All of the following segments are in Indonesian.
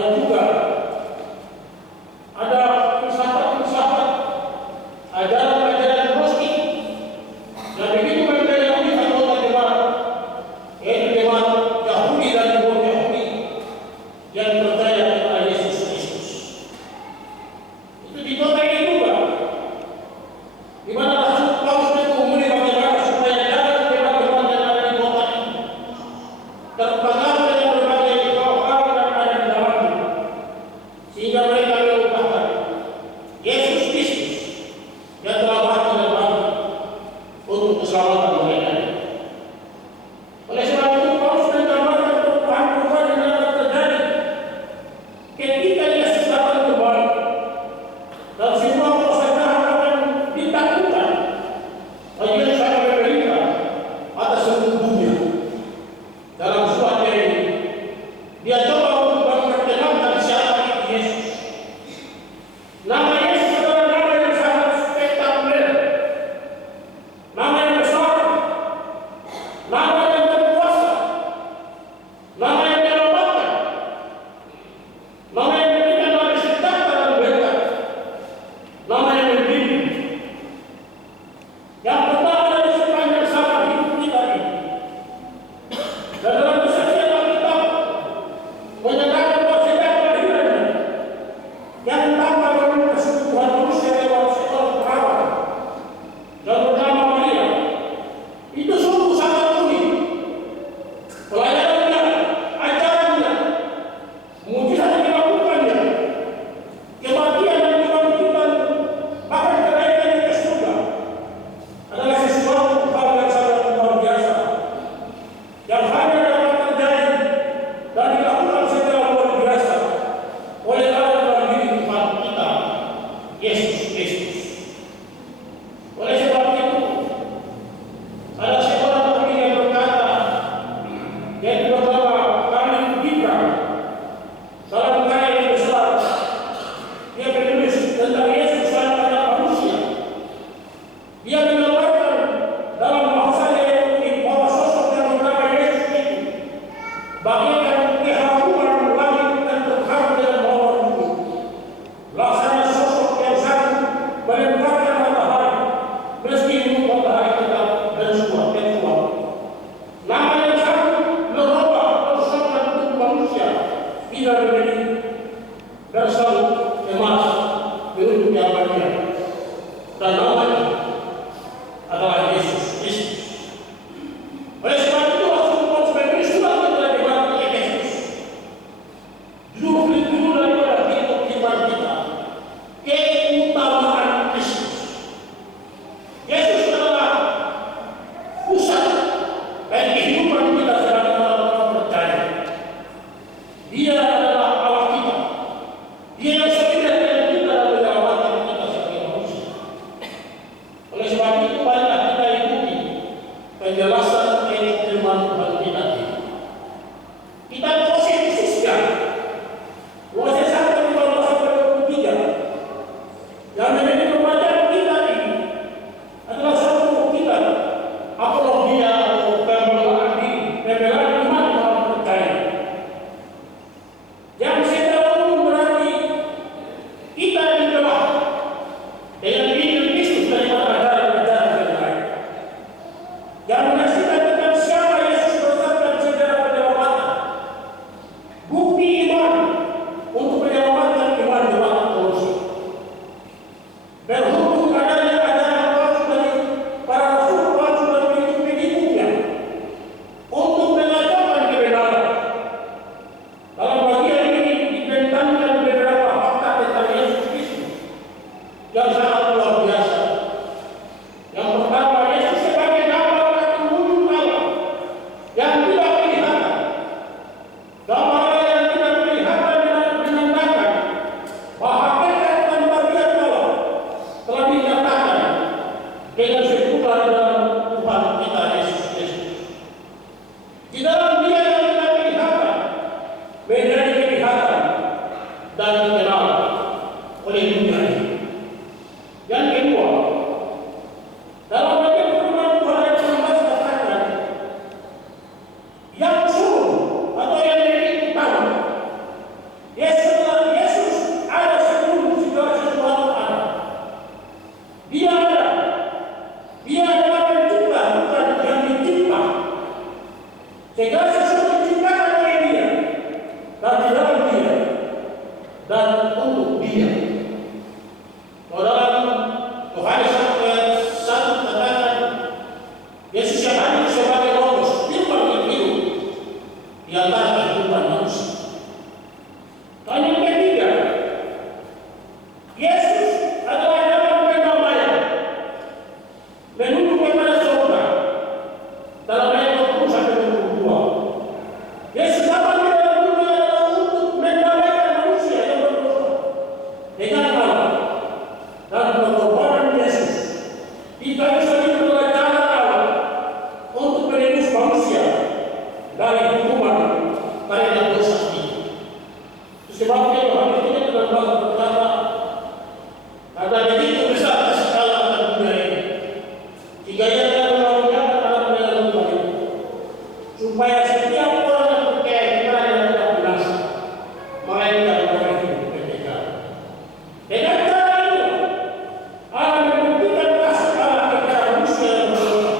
dan juga ada filsafat-filsafat, ajaran-ajaran gnostik dan begitu mereka Yahudi anggota jemaat, yaitu jemaat Yahudi dan non Yahudi yang percaya kepada Yesus Kristus. Itu di kota ini juga, di mana Rasul Paulus menghubungi bagaimana supaya jangan jemaat-jemaat yang ada di kota ini terpengaruh dengan berbagai hal-hal yang ada di dalamnya, sehingga mereka melupakan Yesus Kristus yang telah mati dan bangkit untuk keselamatan mereka. Oleh sebab itu Paulus menggambarkan perubahan-perubahan yang akan terjadi ketika Yesus datang kembali, dan semua kuasa jahat akan ditaklukkan oleh Yesus akan memerintah atas seluruh dunia. Dalam suatu ini, dia coba untuk memperkenalkan siapa itu Yesus. Nama Yesus adalah nama yang sangat spektakuler, nama yang besar, nama yang berkuasa, nama yang menyelamatkan, nama yang memberikan damai sejahtera dan berkat, nama yang membimbing, yang pertama dari sepanjang zaman hidup kita ini. Dan dalam kesaksian Alkitab menyatakan bahwa sejak kelahirannya yang tampak melalui keseluruhan manusia lewat seorang perawat yang bernama Maria, itu sungguh sangat unik. Pelayanannya, ajarannya, mujizat yang dilakukannya, kematian dan kebangkitan, bahkan kenaikannya ke surga adalah sesuatu hal yang sangat luar biasa yang hanya dapat terjadi dan dilakukan secara luar biasa oleh Allah dalam diri Tuhan kita, Yesus Kristus. Oleh sebab itu, ada seorang ahli yang berkata, yaitu bernama Khalil Gibran, dalam karya yang besar, dia menulis tentang Yesus dan anak manusia. Dia menggambarkan dalam bahasanya yang unik bahwa sosok yang bernama Yesus itu bagaikan keharuman langit dan terharu dengan mawar bumi, laksana sosok yang sangat melemparkan matahari meski matahari tetap bersuara keluar. Nama yang sangat merubah persatuan tubuh manusia hingga menjadi bersatu emas menuju keabadian, dan namanya adalah Yesus Kristus. Oleh sebab itu Rasul Paulus menulis surat kepada jemaat di Efesus. Judul daripada kehidupan kita, keutamaan Kristus. Yesus adalah pusat dari kehidupan kita sebagai orang percaya. Dia adalah Allah kita. Dia yang setia dengan kita dan menyelamatkan kita sebagai manusia. Oleh sebab itu marilah kita ikuti penjelasan firman Tuhan kita ini. Kita khususnya Yohanes 1:15-23 yang menjadi pembacaan kita ini adalah satu buktikan apologia atau pembelaan iman orang percaya. Yang secara umum berarti kita dijebak dengan Injil Kristus daripada ajaran-ajaran yang lain. Yang menyaksikan tentang siapa Yesus berdasarkan sejarah penyelamatan. Bukti iman untuk menyelamatkan iman jemaat manusia. Berhubung adanya ajaran palsu dari para rasul palsu dan pengikut-pengikutnya untuk mengajarkan kebenaran. Dalam bagian ini dibentangkan beberapa fakta tentang Yesus Kristus yang sangat luar biasa. Yang pertama, Yesus sebagai nama yang wujud Allah yang tidak kelihatan. Nama Allah yang tidak kelihatan menandakan bahwa hakikat dan bagian Allah telah dinyatakan dengan sempurna dalam Tuhan kita Yesus Kristus. Di dalam Dia yang tidak kelihatan menjadi kelihatan dan dikenal oleh dunia ini. Yang kedua, dalam bagian firman Tuhan ayat 16 katakan, yang suruh atau yang menjadi utama Yesus dan di dalam Dia dan untuk Dia. Dalam Yohanes 1 katakan Yesus yang hadir sebagai Logos, firman yang hidup di antara kehidupan manusia. Dan yang ketiga, Yesus adalah jalan pendamaian menuju kepada surga. Dalam ayat 20 sampai 22, Yesus datang ke dalam dunia adalah untuk mendamaikan manusia yang berdosa dengan Allah. Dan pengorbanan Yesus di kayu salib adalah cara Allah untuk menebus manusia dari hukuman karena dosa ini. Sebabnya Yohanes 3:16 berkata, karena begitu besar kasih Allah akan dunia ini, sehingga Ia telah mengaruniakan Anaknya dalam dunia ini, supaya setiap orang yang percaya kepadanya tidak binasa, melainkan beroleh hidup kekal. Dengan cara itu, Allah membuktikan kasih Allah kepada manusia yang berdosa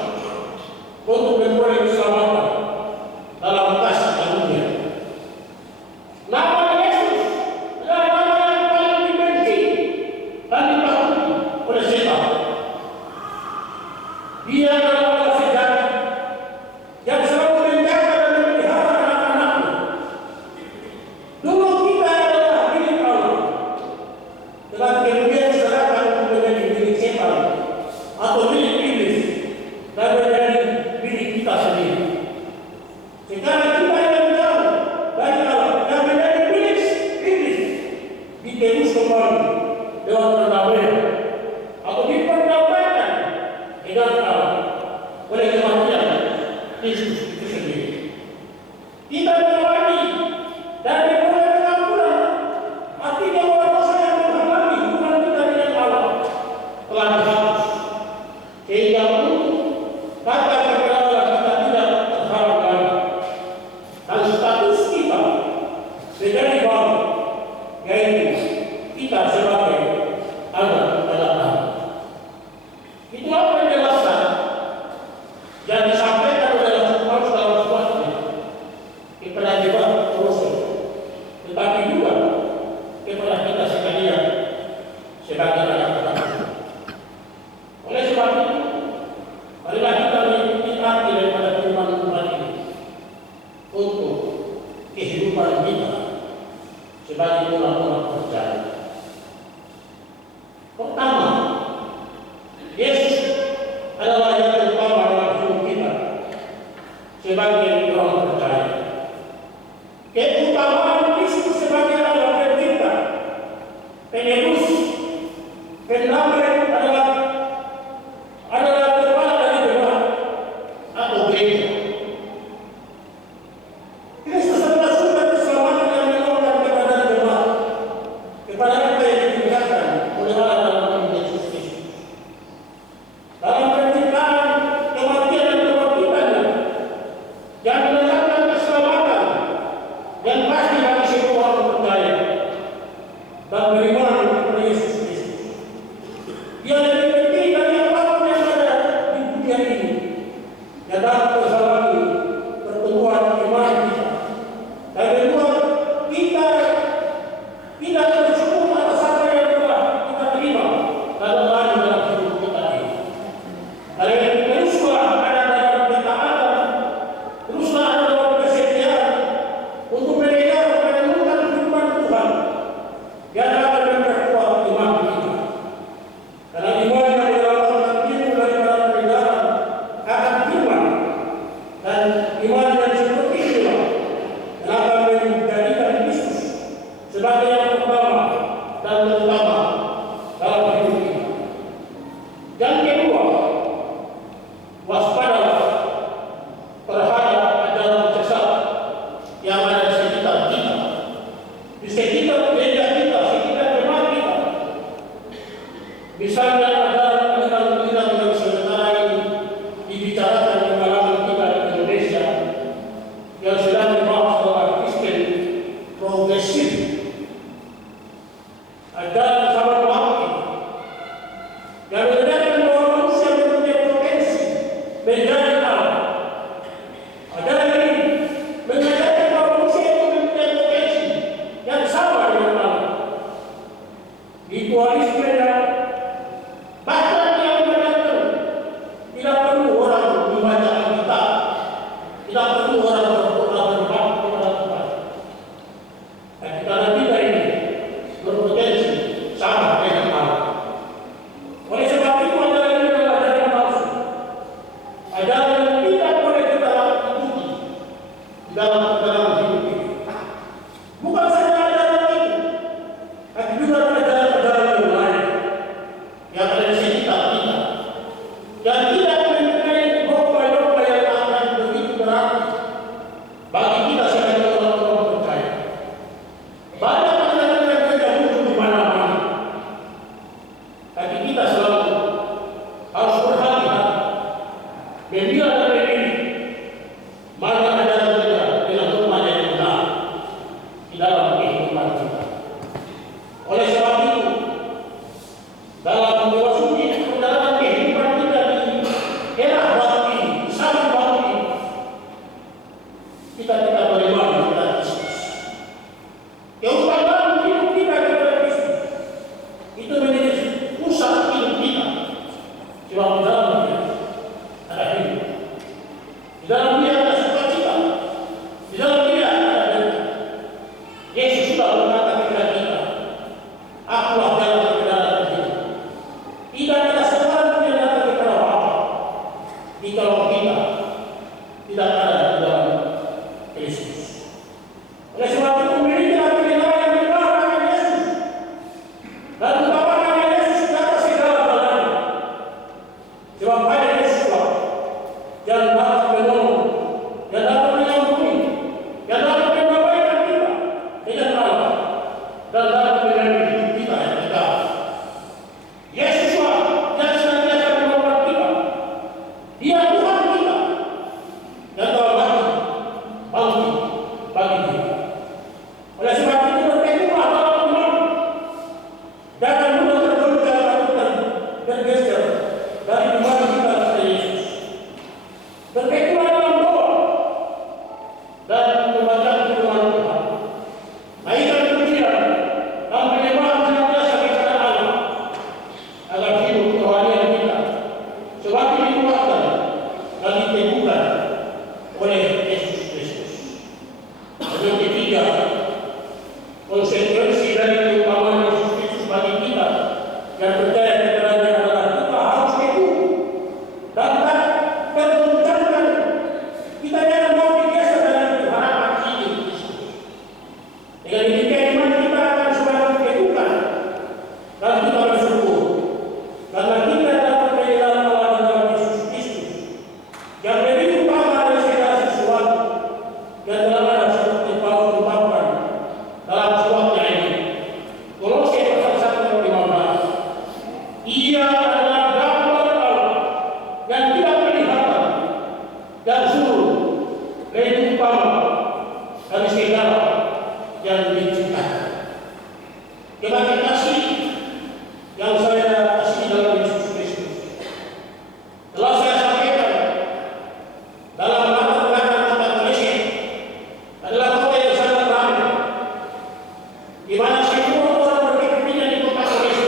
untuk memperoleh keselamatan dalam kasih karunia. Nama Yesus adalah nama yang paling dibenci dan ditakuti oleh setan. Dia adalah Allah sejati yang selalu menjaga dan memelihara anak-anaknya. Dulu kita adalah milik Allah, tetapi kemudian diserahkan untuk menjadi milik setan atau milik iblis dan menjadi milik kita sendiri. Sekarang kita yang jauh dari Allah yang menjadi milik iblis ditebus kembali lewat perdamaian atau diperdamaikan dengan Allah oleh kematian Kristus itu sendiri. Kita dilewati dan diperoleh pengampunan, artinya bahwa dosa yang menghalangi hubungan kita dengan Allah telah dihapus, sehingga untuk datang kepada Allah kita tidak terhalang lagi. Dan status kita menjadi baru, yaitu kita sebagai anak-anak Allah. Itulah penjelasan yang disampaikan oleh Rasul Paulus dalam suratnya kepada jemaat Kolose, tetapi juga kepada kita sekalian sebagai anak-anak Allah. Oleh sebab itu, marilah kita mengikuti arti daripada firman Tuhan ini untuk kehidupan kita sebagai orang-orang percaya. Pertama, Yesus adalah yang terutama dalam hidup kita sebagai orang percaya. Keutamaan Kristus sebagai Allah pencipta, penebus, pendamai adalah kepala dari jemaat atau gereja. Kristus adalah sumber keselamatan yang menolongkan kepada jemaat, kepada kita yang ditinggalkan oleh Allah dalam Yesus Kristus. Dalam penciptaan, kematian dan kebangkitannya yang mendatangkan keselamatan yang pasti bagi semua orang percaya dan beriman kepada Yesus Kristus. Dia lebih penting dari apapun yang ada di dunia ini yang dapat menghalangi pertumbuhan iman kita. Dan kedua, kita tidak bersyukur atas apa yang telah kita terima dan alami dalam hidup kita ini. Karena itu teruslah ada dalam ketaatan, teruslah ada dalam kesetiaan untuk mengejar menemukan firman Tuhan yang akan memperkuat iman kita. Karena iman yang dilakukan timbul daripada pendengaran akan firman, dan iman yang seperti inilah yang akan menjadikan Kristus sebagai yang pertama dan terutama dalam hidup kita. Yang kedua, waspadalah terhadap ajaran sesat yang ada di sekitar kita, di sekitar gereja kita, sekitar jemaat kita. Misalnya ajaran aliran-aliran yang sementara ini dibicarakan di kalangan kita di Indonesia yang sedang dibahas oleh Kristen progresif. Ajaran zaman waktu yang menjadikan bahwa manusia mempunyai potensi menjadi Allah. Ajaran ini mengajarkan bahwa manusia itu mempunyai potensi Dan karena kita ini berpotensi sama dengan Allah. Oleh sebab itu ajaran ini adalah ajaran palsu. Ajaran yang tidak boleh kita ikuti dalam hidup ini. Bukan saja ajaran itu, tapi juga ajaran-ajaran yang lain yang ada di sekitar kita. Dan tidak mempunyai dogma-dogma yang akan begitu berarti bagi kita sebagai orang-orang percaya. Banyak ajaran yang tidak muncul di mana-mana, tapi kita selalu harus berhati-hati memilah dan memilih mana ajaran kita dengan dogma yang benar di dalam kehidupan kita. Oleh sebab itu, dalam memasuki perjalanan kehidupan kita di era baru ini, di zaman baru ini, kita beriman kepada Kristus. Keutamaan hidup kita kepada Kristus itu menjadi pusat hidup kita. Sebab di dalam dia ada hidup, di dalam dia ada sukacita, di dalam dia ada berkat. Yesus sudah berkata kepada kita, "Akulah jalan kebenaran dan hidup. Tidak ada seorang pun yang datang kepada Bapa jikalau kita tidak ada di dalam Kristus." Oleh sebab itu, milihlah kebenaran yang benar akan Yesus dan utamakan Yesus di atas segala galanya. Sebab hanya Yesuslah yang dapat menolong, yang dapat mengampuni, yang dapat mengabaikan kita dengan Allah dan dapat mengambil hidup kita yang kekal. Yesuslah yang senantiasa menolong kita. Dia Tuhan kita yang telah mati bangkit bagi kita. Oleh sebab itu, berteguhlah dalam iman. Jangan mudah tergoncang atau tergeser dari iman kita kepada Yesus. Berteguhlah dalam doa dan membaca firman Tuhan. Naikkan pujian dan penyembahan senantiasa kepada Allah agar hidup kerohanian kita semakin dikuatkan dan diteguhkan oleh Yesus Kristus. Yang ketiga, konsekuensi dari keutamaan Yesus Kristus bagi kita yang percaya kepadanya adalah kita harus teguh dan tak tergoncangkan. Kita jangan mau digeser dari harapan hidup Kristus. Dengan demikian iman kita akan semakin diteguhkan dan kita bersyukur karena kita dapat mengenal Allah di dalam Yesus Kristus yang lebih utama dari segala sesuatu yang telah ada seperti Paulus ungkapkan dalam sebuah nyanyi Kolose pasal 1 ayat 15. Ia adalah gambar Allah yang tidak kelihatan dan sungguh lebih utama dari segala yang diciptakan. Kepada kasih yang saya kasih dalam Yesus Kristus telah saya sampaikan dalam latar belakang kota Kolose adalah kota yang sangat ramai, di mana semua orang berkepentingan di kota Kolose.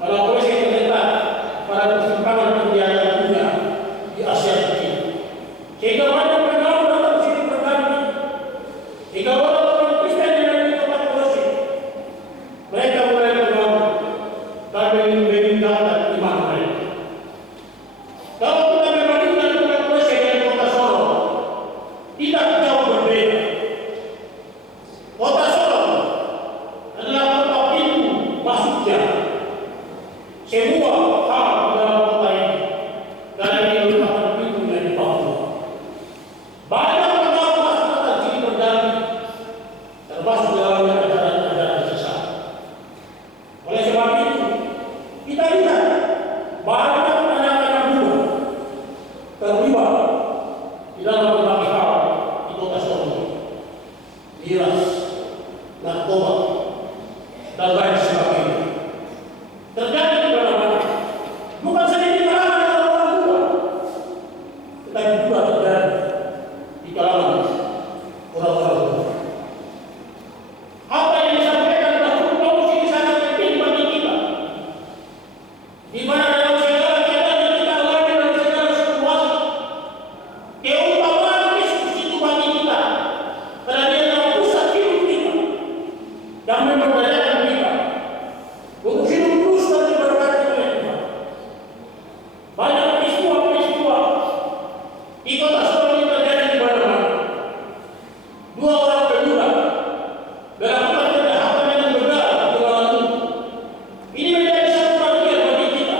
Kalau Kolose terletak pada persimpangan perniagaan dunia di Asia Kecil, sehingga banyak pengalaman datang ke sini berbagi. Jika orang-orang Kristen yang ada di kota Kolose, mereka mulai bergabung dan meninggalkan iman mereka. Kalau kita membandingkan kota Kolose dengan kota Solo, tidak jauh berbeda. Kota Solo adalah kota pintu masuknya semua hal di dalam kota ini, karena ini merupakan pintu yang di Papua. Banyak pengalaman masuk kota sini terjadi, termasuk dalamnya ajaran-ajaran sesat. Oleh sebab itu, kita lihat banyak anak-anak muda terlibat di dalam berbagai hal di kota Solo, miras, narkoba, dan lain sebagainya. Terjadi di mana-mana. Bukan saja di kalangan orang tua, tetapi juga terjadi di kalangan orang-orang tua. Apa yang disampaikan Rasul Paulus ini sangat penting bagi kita, di mana dalam segala keadaan yang kita alami, dalam segala situasi, keutamaan Kristus itu bagi kita, karena Dia adalah pusat hidup kita. yang memberdayakan kita untuk hidup terus dan diberkati oleh Tuhan. Banyak peristiwa-peristiwa di kota Solo ini terjadi di mana-mana. Dua orang pemuda melakukan kejahatan dengan begal di malam itu. Ini menjadi satu bagian bagi kita,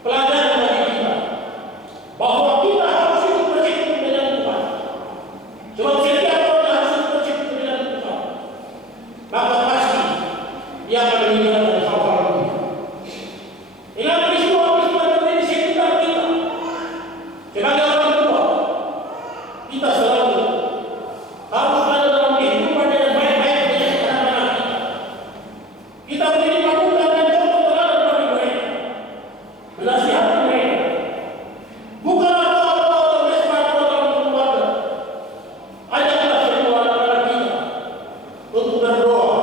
pelajaran bagi kita, bahwa kita harus hidup bersekutu dengan Tuhan. Sebab setiap orang harus hidup bersekutu dengan Tuhan, maka pasti dia akan meninggalkan hal-hal dunia. Ingat peristiwa-peristiwa terjadi di sekitar kita. Sebagai orang tua, kita selalu harus ada dalam kehidupan dengan baik-baik dengan anak-anak kita. Kita menjadi panutan dan contoh teladan bagi mereka, menasihati mereka. Bukan apa-apa mesbah dalam keluarga. Ajaklah semua anak-anak kita untuk berdoa,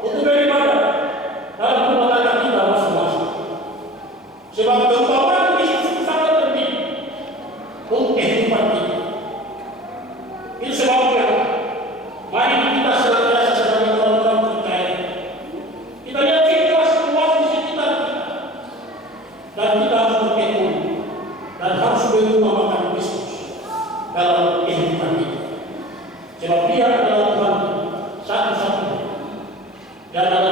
untuk beribadah dalam rumah tangga kita masing-masing. Sebab keutamaan Kristus sangat penting untuk kehidupan kita. Itu sebabnya mari kita senantiasa sebagai orang-orang percaya, kita lihat situasi luas di sekitar kita, dan kita harus bertekun dan harus mengutamakan Kristus dalam kehidupan kita. Sebab Dia adalah Tuhan satu-satunya dan adalah